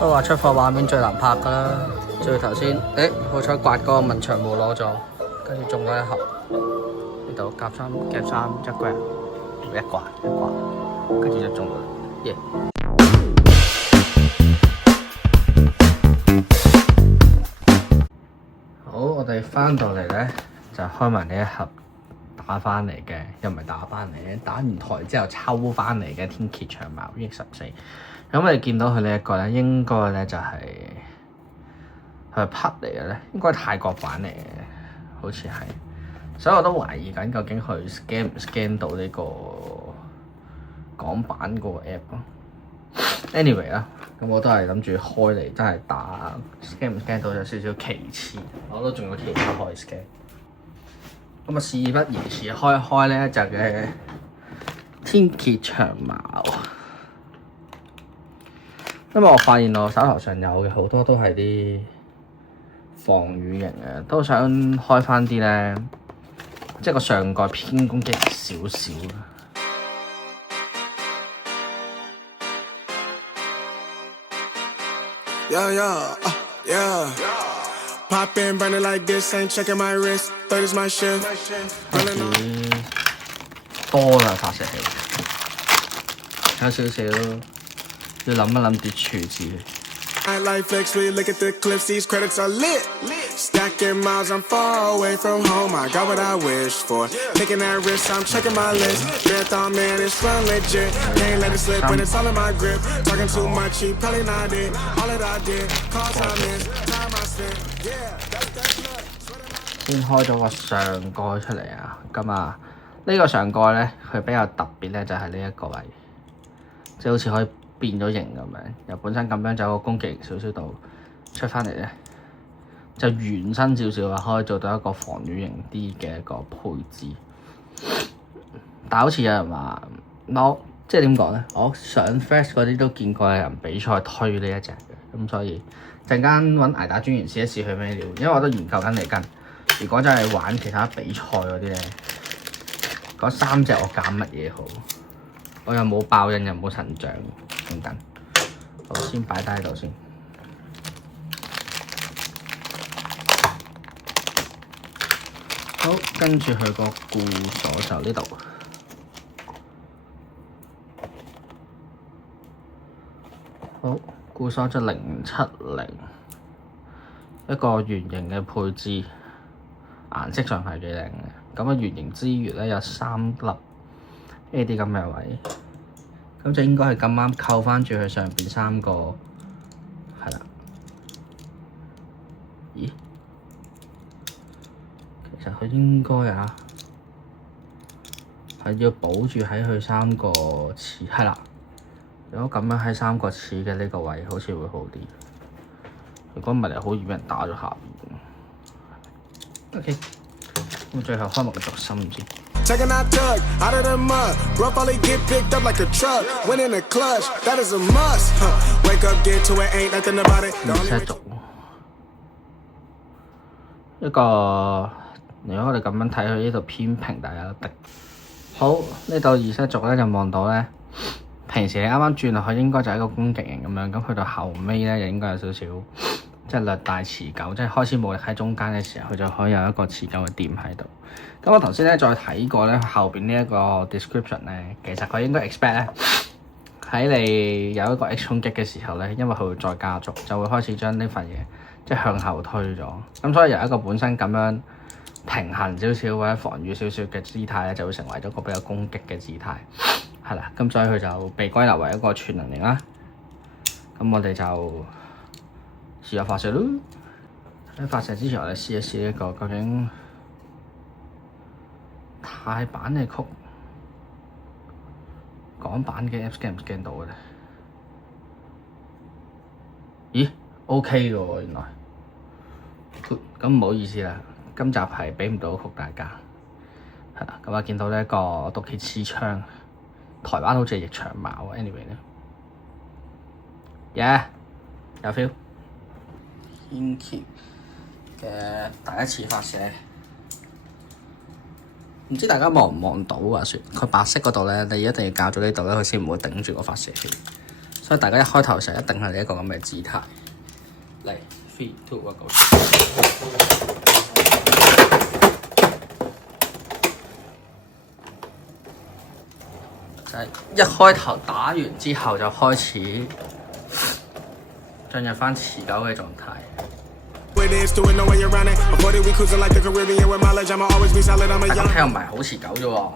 都話出貨畫面最難拍㗎啦，最頭先，好彩刮嗰個文長冇攞咗，跟住中咗一盒，呢度夾衫一 grab， 一刮，跟住就中咗，耶！好，我哋翻到嚟咧就開埋呢一盒打翻嚟嘅，又唔係打翻嚟嘅，打完台之後抽翻嚟嘅天蠍長矛 EX14。咁我哋見到佢呢一個咧，應該咧就係佢係匹嚟嘅咧，應該係泰國版嚟嘅，好似係，所以我都懷疑緊究竟佢 scan 唔 scan 到呢個港版嗰個 app 咯。Anyway 啦，咁我都係諗住開嚟，真係打 scan 唔 scan 到有少少其次，我都仲有其他可以 scan。咁啊，事不宜遲，開一開呢一隻嘅天蠍長矛。因為我發現我手頭上有嘅好多都係啲防禦型嘅，都想開翻啲咧，即係個上蓋偏攻擊少少。開始多啦發射器，有少少。要諗一諗啲處置。先開咗個上蓋出嚟啊！咁啊，呢個上蓋咧，佢比較特別咧，就係呢一個位，即係好似可以變咗形咁樣，由本身咁樣就有個攻擊型少少度出翻嚟咧，就原身少少啊，可以做到一個防禦型啲嘅一個配置。但係好似有人話，我即係點講咧？我上 Flash 嗰啲都見過有人比賽推呢一隻嘅，咁所以陣間揾捱打專員試一試佢咩料，因為我都研究緊嚟緊。如果真係玩其他比賽嗰啲咧，嗰3隻我揀乜嘢好？我又冇爆印，又冇神像。等等，我先擺低喺度先。好，跟住佢個固鎖就呢度。好，固鎖就070，一個圓形嘅配置，顏色上係幾靚嘅。咁啊，圓形之餘咧有3粒呢啲咁嘅位。咁就應該係咁啱扣翻住佢上邊3個，係啦。咦？其實佢應該係要保住喺佢3個齒，係啦。如果咁樣喺3個齒嘅呢個位，好似會好啲。如果唔係，好易畀人打咗下邊。OK， 咁最後開幕嘅軸心唔知。Taking that tug out of the mud, rough only get picked up like a truck. Winning the clutch, that is a must. Wake up, get to it, ain't nothing about it. 2set 軸，一個如果我哋咁樣睇，佢呢度偏平，但係有滴。好，呢度2set 軸咧就望到咧，平時你啱啱轉落去應該就係一個攻擊型咁樣，咁去到後尾咧就應該有少少即係略大持久，即係開始冇力喺中間嘅時候，佢就可以有一個持久嘅點喺度。咁我頭先咧再睇過咧後邊呢一個 description 咧，其實佢應該 expect 咧喺你有一個 X 衝擊嘅時候咧，因為佢會再加速，就會開始將呢份嘢即係向後推咗。咁所以由一個本身咁樣平衡少少或者防禦少少嘅姿態咧，就會成為咗個比較攻擊嘅姿態，係啦。咁所以佢就被歸納為一個全能型啦。咁我哋就試下發射咯。喺發射之前，我哋試一試呢個究竟泰版嘅曲、港版嘅 Apps scan 唔 scan 到嘅咧？咦 ？OK 嘅喎，原來。咁唔好意思啦，今集係畀唔到曲大家。係啦，咁啊見到呢一個毒氣刺槍，台灣好似係翼長矛啊。Anyway 咧，有 feel。天蠍嘅第一次發射，唔知大家望唔望到啊？佢白色嗰度咧，你一定要校咗呢度咧，佢先唔會頂住個發射器。所以大家一開頭嘅時候一定係一個咁嘅姿態。嚟 ，3、2、1， go！ 就係一開頭打完之後就開始進入翻持久嘅狀態。但咁睇又唔係好持久啫喎，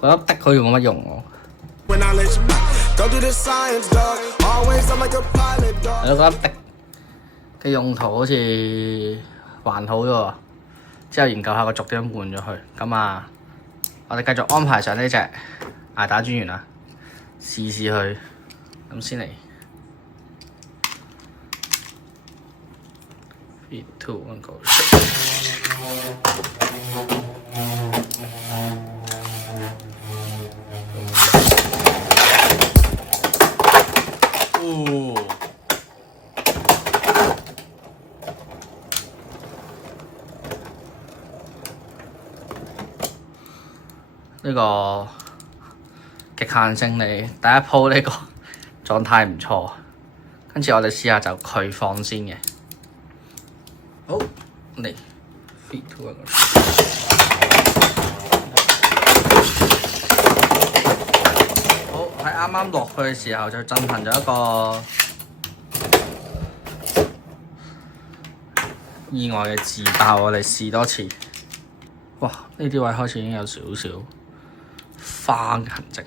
覺得的好似冇乜用喎。我覺得的嘅用途好似還好啫喎，之後研究下個軸點樣換咗佢。咁啊，我哋繼續安排上呢隻捱打專員啦，試試佢咁先嚟。3、2、1 go！ 呢個極限勝利第一鋪呢個狀態唔錯，跟住我哋試下就佢放先嘅。好嚟 3、2、1 go！ 好，喺啱啱落去嘅時候就進行咗一個意外嘅自爆，我哋試多次。哇！呢啲位開始已經有少少花嘅痕跡。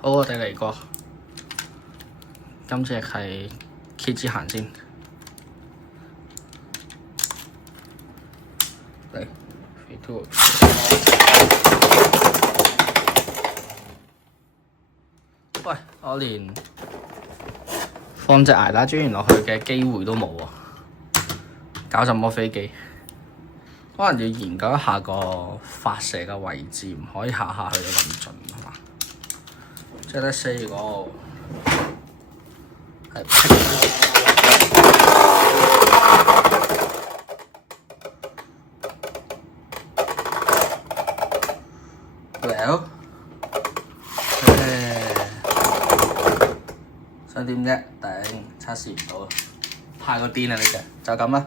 好，我哋嚟過，今次係揭支行先。嚟 3、2。喂，我連放隻捱打專員落去嘅機會都冇喎，搞什麼飛機？可能要研究一下個發射嘅位置，唔可以下下去到咁盡，係嘛？即係得4個係Well， 想點啫？頂，測試唔到啊！太過癲啦！呢隻就咁啦。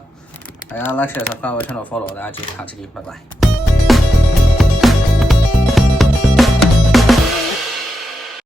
係啊，like、share、subscribe 我 channel，follow 我哋 IG，下次見，拜拜。